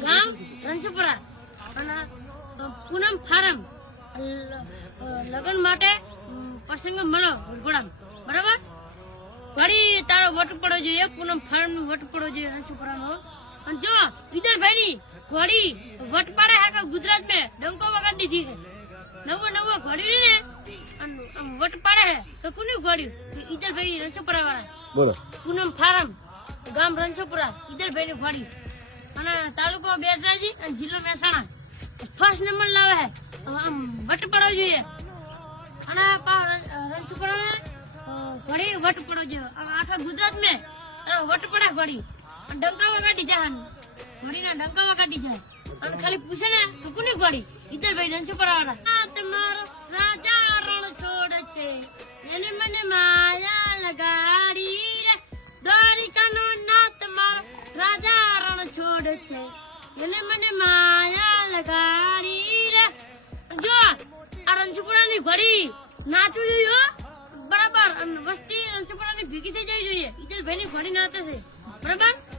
ગામ રણછોપરા અને પૂનમ ફાર્મ લગ્ન માટે પ્રસંગ મળો ઘોડા બરાબર ઘડી તારો વટ પડવો જોઈએ પૂનમ ફાર્મ નો વટ પડવો જોઈએ રણછોપરા નો અને જો વિદરભાઈ ની ઘોડી વટ પાડે હે કે ગુજરાત में ડંકો વગાડી દીધી છે નવો ઘોડી ને વટ પાડે હે તો કોની ઘોડી વિદરભાઈ રણછોપરા વાળા બોલો પૂનમ ફાર્મ ગામ રણછોપરા વિદરભાઈ ની ઘોડી અને તાલુકો બેસરાજી અને જિલ્લો મહેસાણા ફર્સ્ટ નંબર લાવે હે આમ વટ પડવો જોઈએ અને રણછોપરા ઘોડી વટ પડવો જોઈએ આખા ગુજરાત में વટ પડે ઘોડી ડંકા વગાડી જાય ઘોડી ના ડંકા વગાડી જાય અને ખાલી પૂછે ને તો કોની ઘોડી વિદરભાઈ રણછોપરા વાળા તમારો રાજા રણ છોડ છે એને મને માયા લગાડી રે દ્વારિકાનો નાથ મારો રાજા રણ છોડ છે એને મને માયા લગાડી રે જો આ રણછોપરાની ઘોડી નાચવું જોઈએ બરાબર વસ્તી રણછોપરાની ભેગી થઈ જવી જોઈએ વિદરભાઈની ઘોડી નાચે છે બરાબર